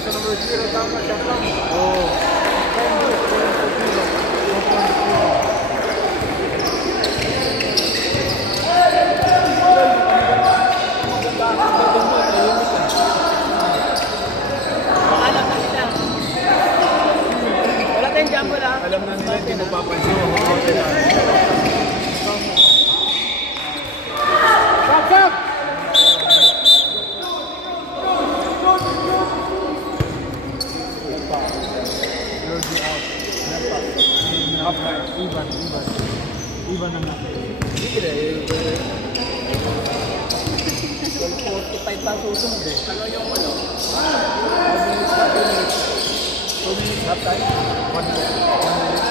sa number 0, tama siya lang. Oo. Alam na nila. Wala tayong jumbo lang. Alam na nila, hindi mo papansin. Okay lang. Stop, stop! Iban na natin. Hindi na eh. 45 pa susunod eh. Ano yung ano? 2 minutes half time. 1 minute. 1 minute.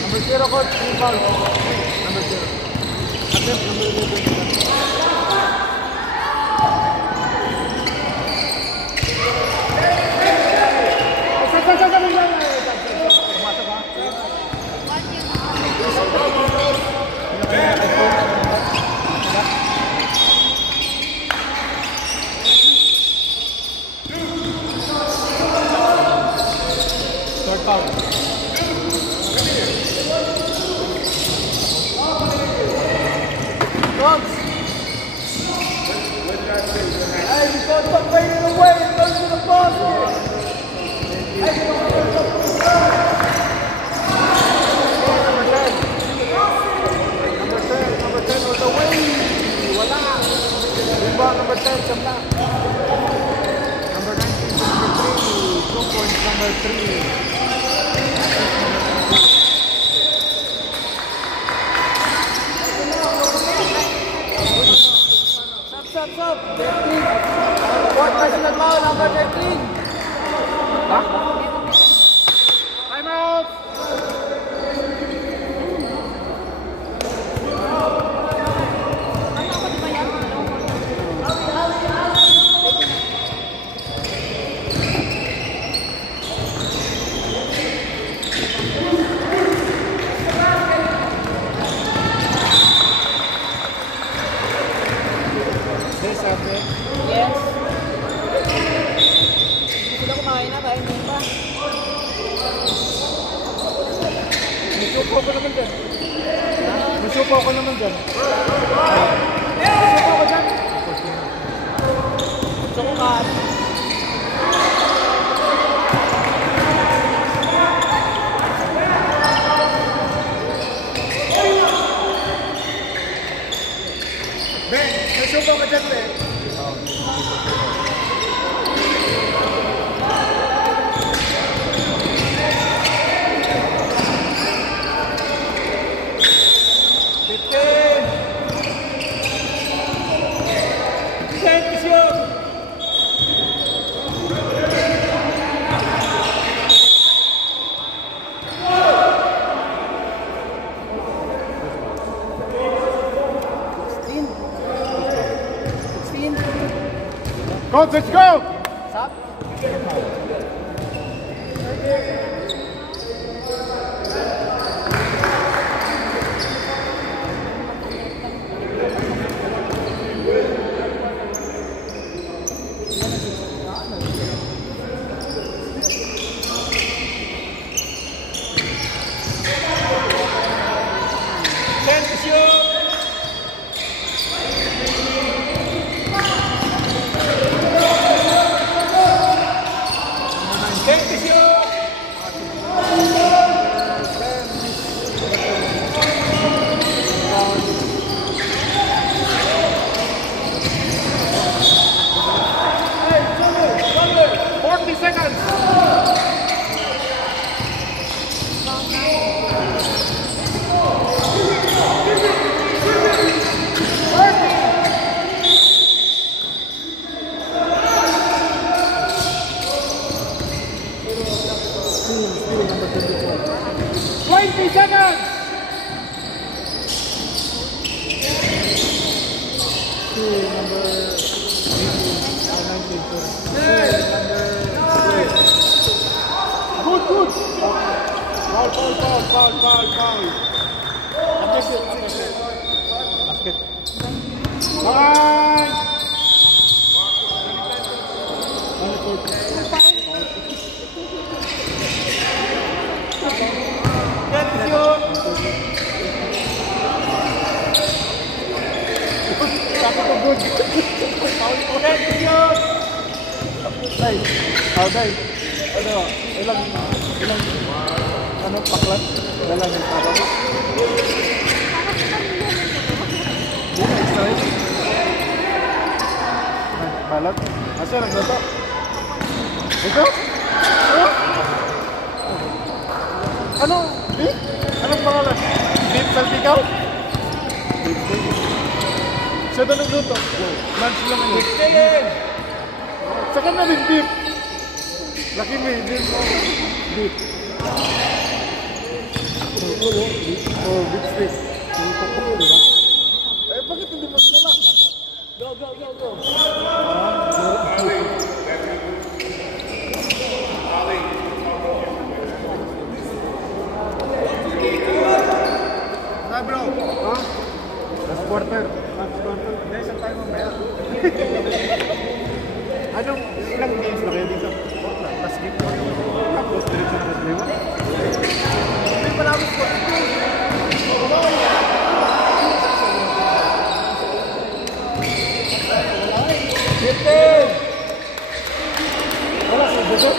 Number 0 coach, 3 foul. Number 0. Attempt number 11. Third foul. Hey, you got to fade it away and go to the basket. Hey, you got to go to the basket. Number 10 was away. Wala. Rebound number 10, Samla. Number 19, number 3. 2 points, number 3. Stop. 13. Fourth personal foul, number 13. Ha? Time out! Yes. Sila kumain na ba? Hindi pa. Misupo ko naman dyan. Misupo ko naman dyan. Gusto ko dyan. Gusto ko ka. Ben, misupo ka dyan, Ben. Coach, let's go! Stop. Foul. Basket. Bye! Ano, paklat? Wala yung taba mo. Balat? Asa nagluto? Ito? Ano? Beef? Anong pangalan? Beef saltikaw? Siya na nagluto? Lunch lang yun. Saka na rin beef. Laki may beef mo. Beef. Oh, beef steak. Eh, bakit hindi mo sinala? Go. Na bro. Last quarter. Hindi, isang tayo mamaya. Anong ilang games na kayo dito? Last game na kayo. Tapos diretso na kayo. Hindi pa namin po. Wala sa dito.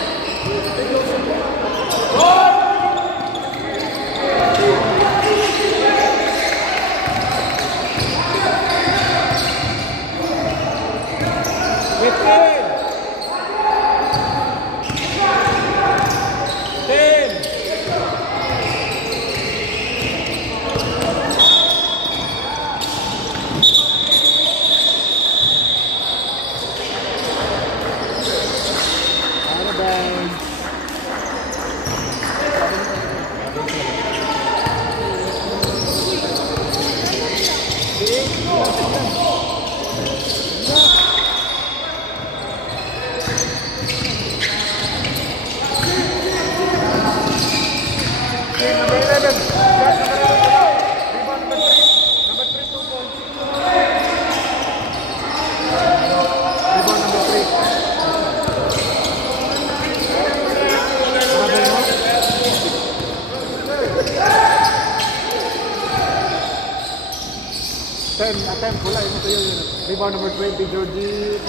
Attempt, wala. Ito yung rebound number 20, Georgie.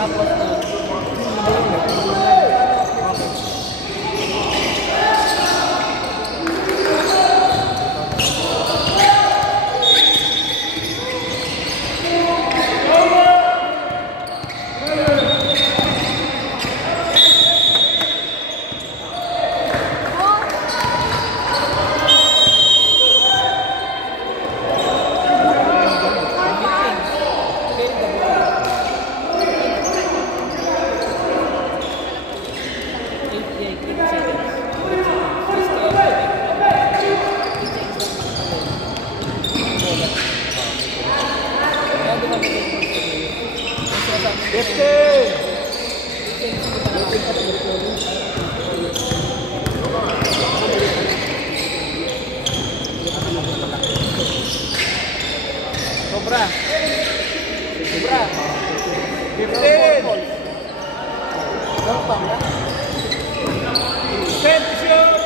Tapos, Sobra. Sobra. 15. Set to shoot.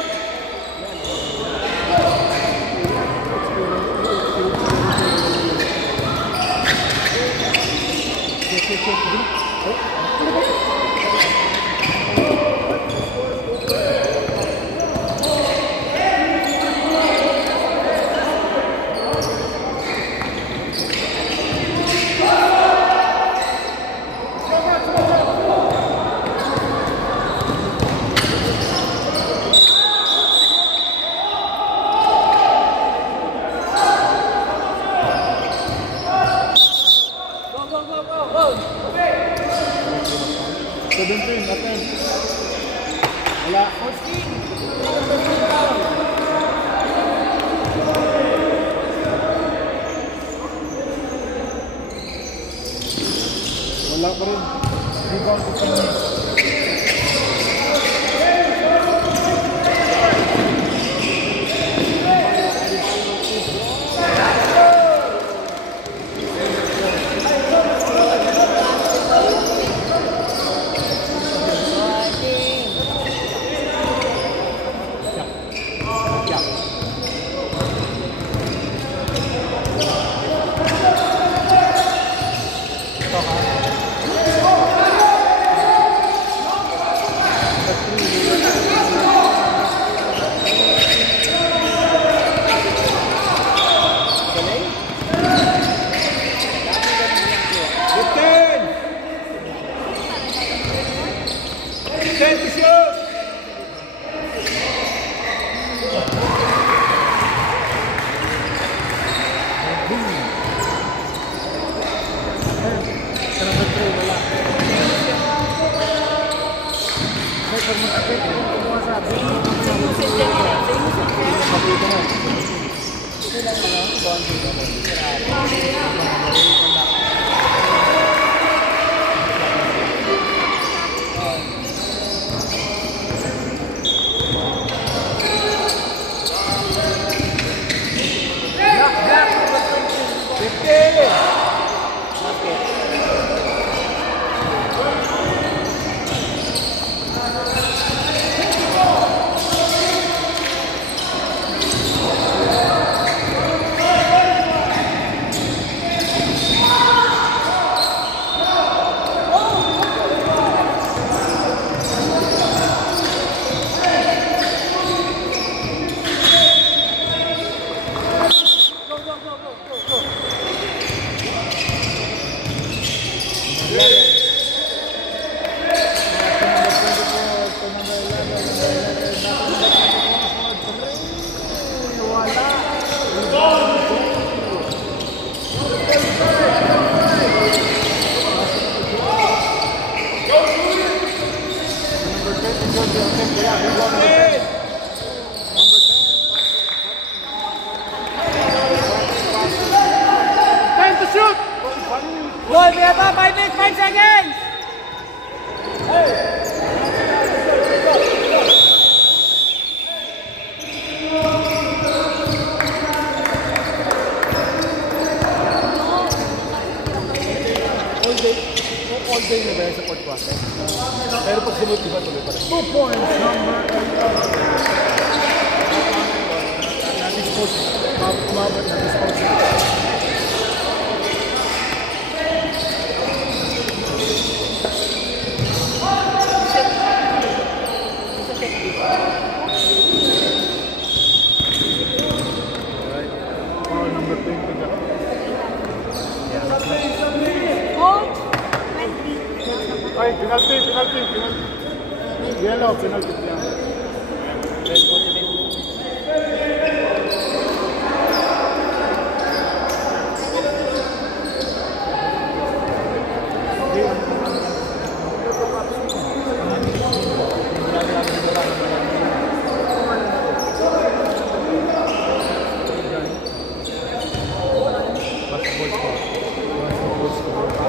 Wala pa rin. Rebound ko pa rin. Boy, we have 5 minutes, 5 seconds! All day na ba sa court process? Pero pag sunod, diba tuloy pa rin? 2 points, number 8. Na-dispose. Mabot na-dispose. Number 20 ka. Ay, penalty. Yellow, penalty.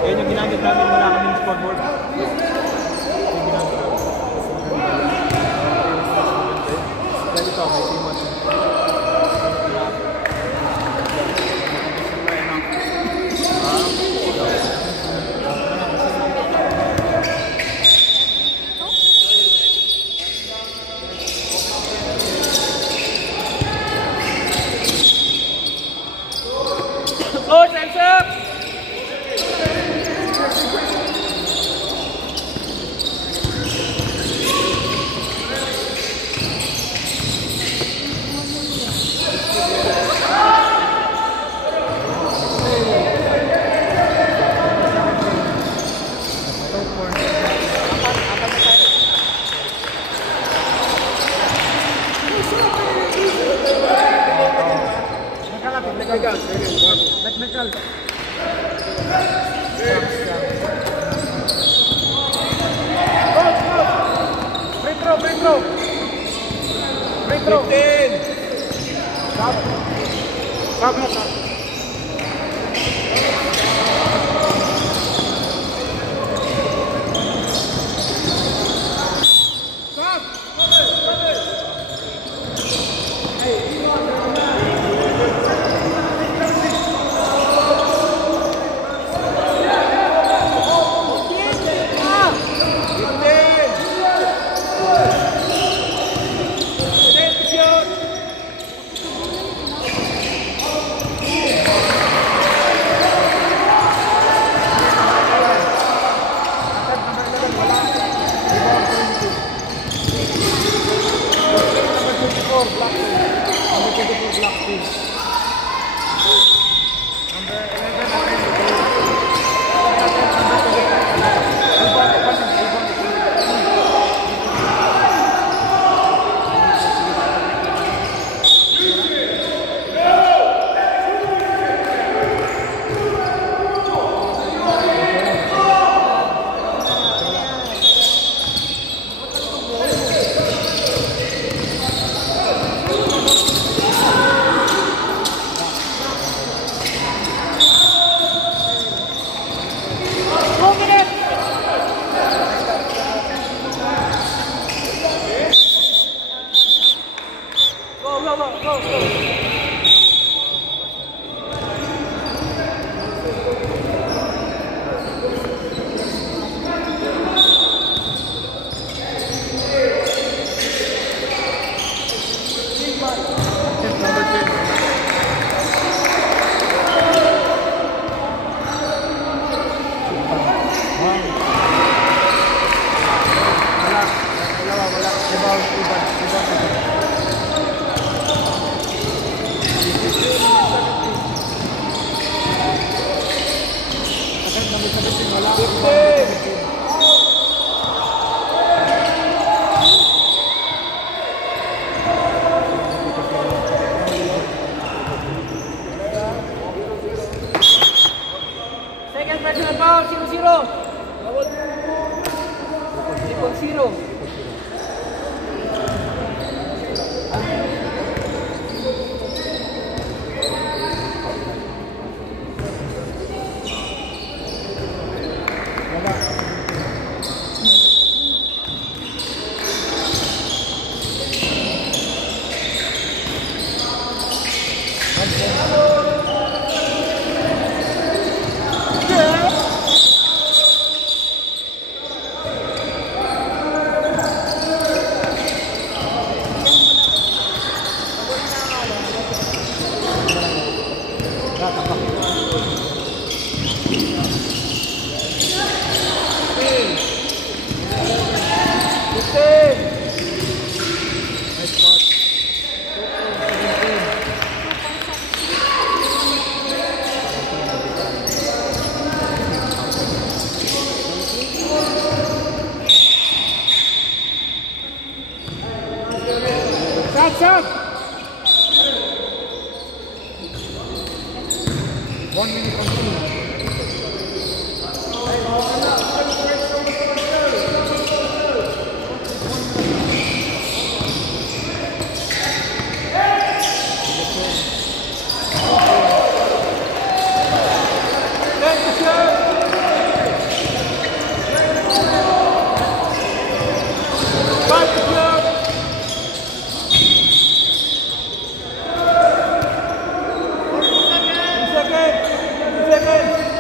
Yan yung ginamit namin, wala kaming scoreboard. Dahil ito, may team 1. Oh, time's up! Technical. Free throw. Free throw. 15. Stop. Second personal foul, 0-0. 0-0. Stop! 1 minute on 2.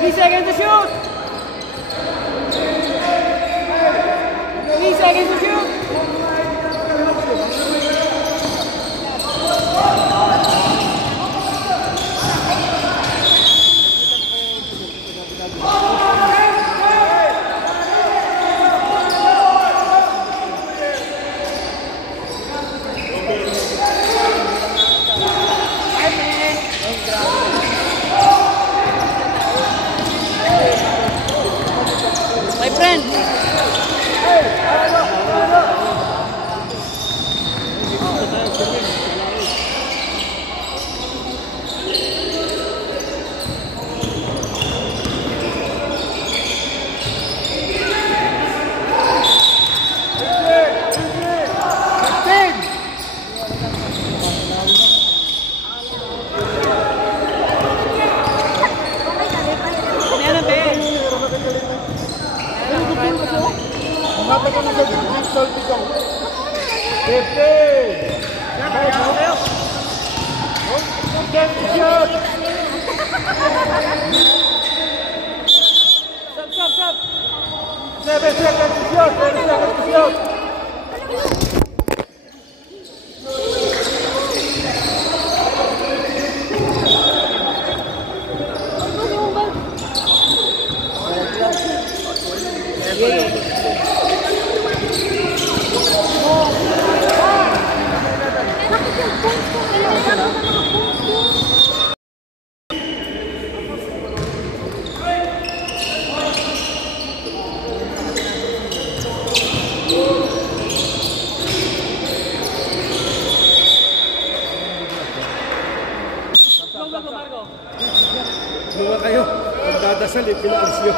3 seconds to shoot. 3 seconds to shoot. My friend. Mga kayo, magdadasal eh, pinaas nyo.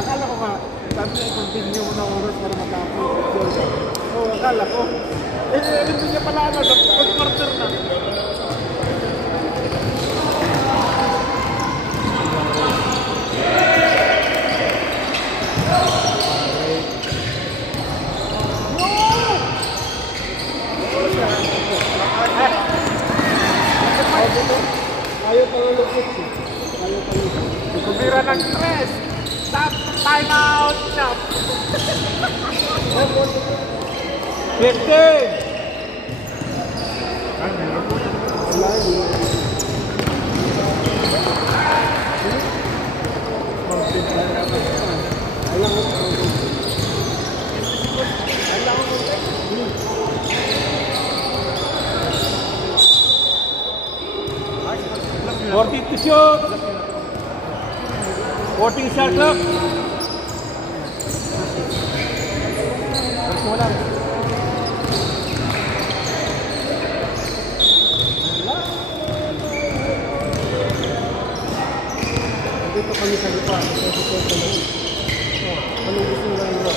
Akala ko nga, sabi niya i-continue mo na oras para matapos. Oo, akala ko. Hindi niya pala ano, mag-quarter na. Ayaw talulukot siya. Ayaw talulukot. Kumira ng stress. Stop. Time out. Stop. 15. Working to shoot. Working shot clock. Dito kami sa lipa. Anong gusto nyo lang nyo?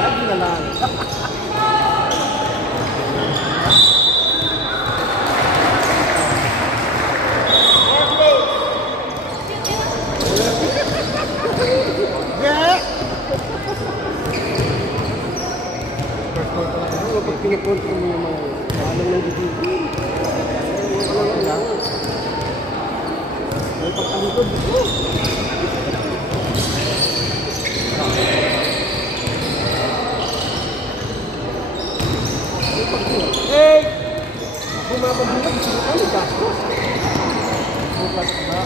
Lagi na lang. Pag pinakontrol mo yung mga alam ng dito. Alam lang. May pagkalikod. Hey! Ako mga pagbukas, gusto ko kami gastos. bukas na.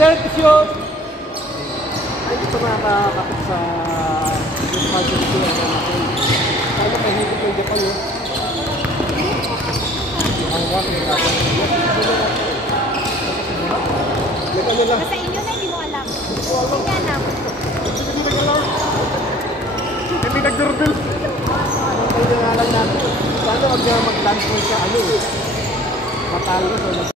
Set shoot! Ay, dito nakakapit sa emergency ano natin. Kaya mahigit yung Japan yun. Ang wala yung kapag ano lang. Sa inyo na hindi mo alam. Hindi alam. Hindi nag-doorbell. Ang kailangan natin. Sana wag na mag-transfer sa ano eh. Matalo.